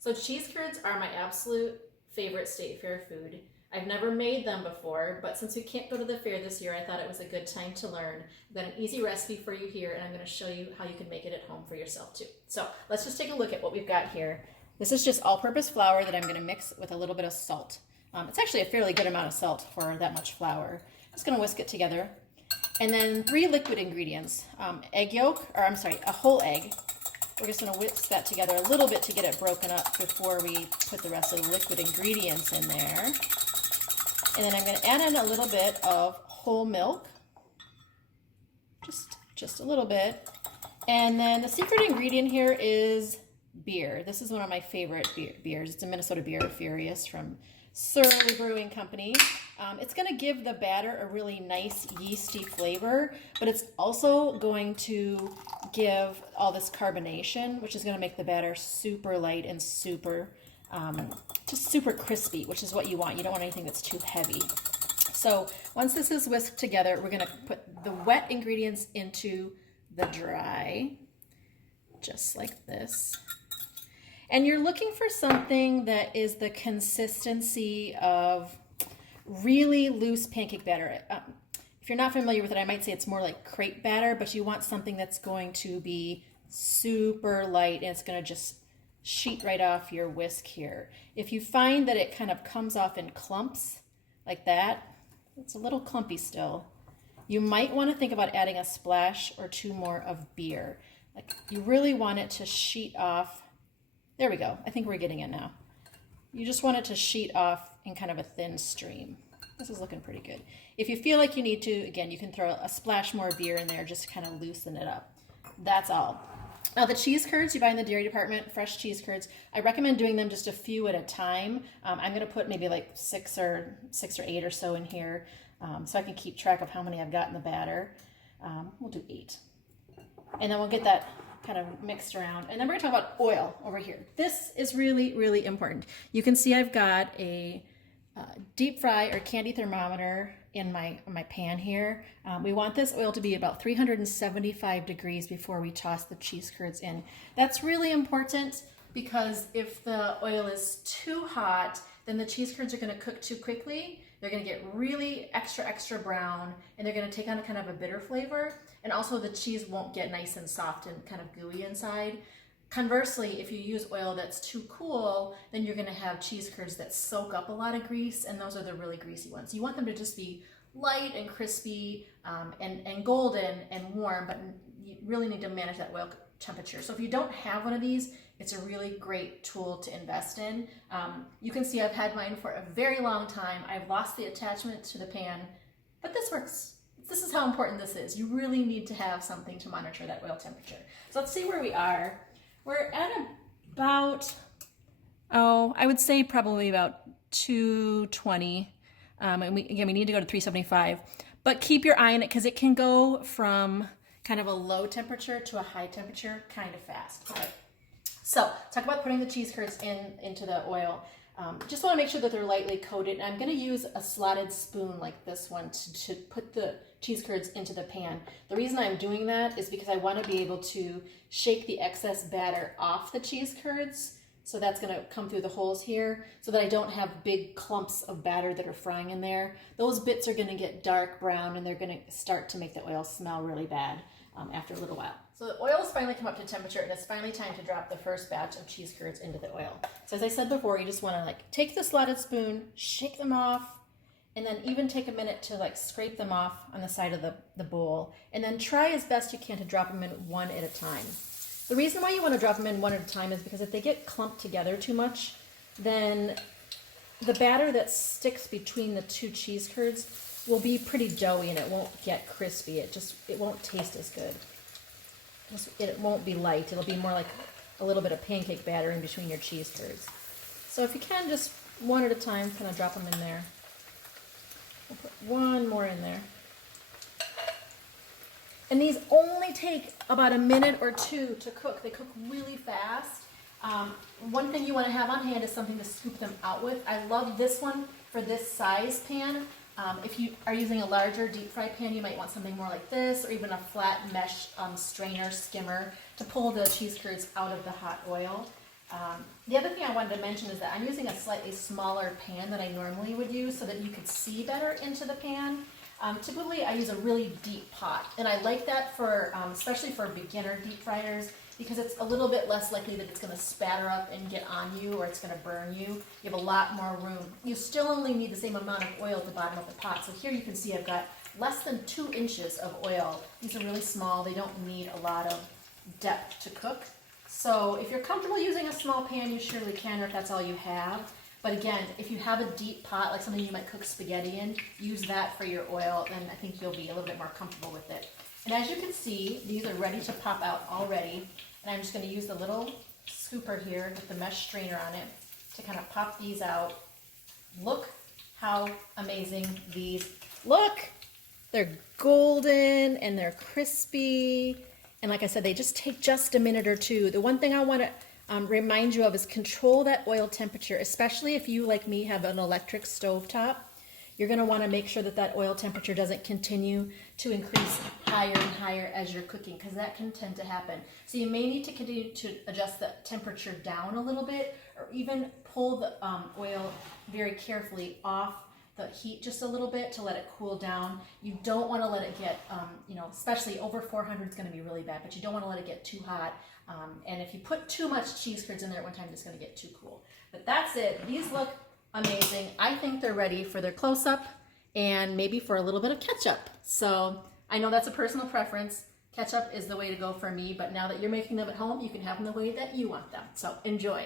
So cheese curds are my absolute favorite state fair food. I've never made them before, but since we can't go to the fair this year, I thought it was a good time to learn. I've got an easy recipe for you here, and I'm going to show you how you can make it at home for yourself too. So let's just take a look at what we've got here. This is just all-purpose flour that I'm going to mix with a little bit of salt. It's actually a fairly good amount of salt for that much flour. Just going to whisk it together. And then 3 liquid ingredients, a whole egg. We're just going to whisk that together a little bit to get it broken up before we put the rest of the liquid ingredients in there. And then I'm going to add in a little bit of whole milk, just a little bit. And then the secret ingredient here is beer. This is one of my favorite beers. It's a Minnesota Beer Furious from Surly Brewing Company. It's going to give the batter a really nice yeasty flavor, but it's also going to give all this carbonation, which is going to make the batter super light and just super crispy, which is what you want. You don't want anything that's too heavy. So once this is whisked together, we're going to put the wet ingredients into the dry, just like this. And you're looking for something that is the consistency of really loose pancake batter. If you're not familiar with it, I might say it's more like crepe batter, but you want something that's going to be super light and it's going to just sheet right off your whisk here. If you find that it kind of comes off in clumps like that, it's a little clumpy still, you might want to think about adding a splash or 2 more of beer. Like, you really want it to sheet off. There we go. I think we're getting it now. You just want it to sheet off in kind of a thin stream. This is looking pretty good. If you feel like you need to, again, you can throw a splash more beer in there just to kind of loosen it up. That's all. Now the cheese curds you buy in the dairy department, fresh cheese curds, I recommend doing them just a few at a time. I'm going to put maybe like 6 or 8 or so in here so I can keep track of how many I've got in the batter. We'll do 8. And then we'll get that kind of mixed around. And then we're gonna talk about oil over here. This is really, really important. You can see I've got a deep fry or candy thermometer in my pan here. We want this oil to be about 375 degrees before we toss the cheese curds in. That's really important because if the oil is too hot, then the cheese curds are gonna cook too quickly. They're gonna get really extra brown and they're gonna take on a kind of a bitter flavor. And also the cheese won't get nice and soft and kind of gooey inside. Conversely, if you use oil that's too cool, then you're gonna have cheese curds that soak up a lot of grease, and those are the really greasy ones. You want them to just be light and crispy and golden and warm, but you really need to manage that oil temperature. So if you don't have one of these, it's a really great tool to invest in. You can see I've had mine for a very long time. I've lost the attachment to the pan, but this works. This is how important this is. You really need to have something to monitor that oil temperature. So let's see where we are. We're at about, I would say probably about 220. And we need to go to 375. But keep your eye on it because it can go from kind of a low temperature to a high temperature kind of fast. Okay. So talk about putting the cheese curds into the oil. Just want to make sure that they're lightly coated. And I'm going to use a slotted spoon like this one to put the cheese curds into the pan. The reason I'm doing that is because I want to be able to shake the excess batter off the cheese curds. So that's going to come through the holes here so that I don't have big clumps of batter that are frying in there. Those bits are going to get dark brown and they're going to start to make the oil smell really bad after a little while. So the oil's finally come up to temperature and it's finally time to drop the first batch of cheese curds into the oil. So as I said before, you just want to take the slotted spoon, shake them off, and then even take a minute to scrape them off on the side of the bowl. And then try as best you can to drop them in one at a time. The reason why you want to drop them in one at a time is because if they get clumped together too much, then the batter that sticks between the 2 cheese curds will be pretty doughy and it won't get crispy. It won't taste as good. It won't be light. It'll be more like a little bit of pancake batter in between your cheese curds. So if you can, just one at a time, kind of drop them in there. We'll put one more in there. And these only take about a minute or 2 to cook. They cook really fast. One thing you want to have on hand is something to scoop them out with. I love this one for this size pan. If you are using a larger deep fry pan, you might want something more like this, or even a flat mesh strainer skimmer to pull the cheese curds out of the hot oil. The other thing I wanted to mention is that I'm using a slightly smaller pan than I normally would use so that you could see better into the pan. Typically I use a really deep pot, and I like that for, especially for beginner deep fryers, because it's a little bit less likely that it's going to spatter up and get on you or it's going to burn you. You have a lot more room. You still only need the same amount of oil at the bottom of the pot. So here you can see I've got less than 2 inches of oil. These are really small. They don't need a lot of depth to cook. So if you're comfortable using a small pan, you surely can, or if that's all you have. But again, if you have a deep pot, like something you might cook spaghetti in, use that for your oil, and I think you'll be a little bit more comfortable with it. And as you can see, these are ready to pop out already. And I'm just going to use the little scooper here with the mesh strainer on it to kind of pop these out. Look how amazing these look. They're golden and they're crispy. And like I said, they just take just a minute or two. The one thing I want to remind you of is control that oil temperature, especially if you, like me, have an electric stovetop. You're going to want to make sure that that oil temperature doesn't continue to increase higher and higher as you're cooking, because that can tend to happen. So you may need to continue to adjust the temperature down a little bit, or even pull the oil very carefully off the heat just a little bit to let it cool down. You don't want to let it get, especially over 400 is going to be really bad, but you don't want to let it get too hot. And if you put too much cheese curds in there at one time, it's going to get too cool. But that's it. These look amazing. I think they're ready for their close-up and maybe for a little bit of ketchup. So I know that's a personal preference. Ketchup is the way to go for me, but now that you're making them at home, you can have them the way that you want them. So enjoy.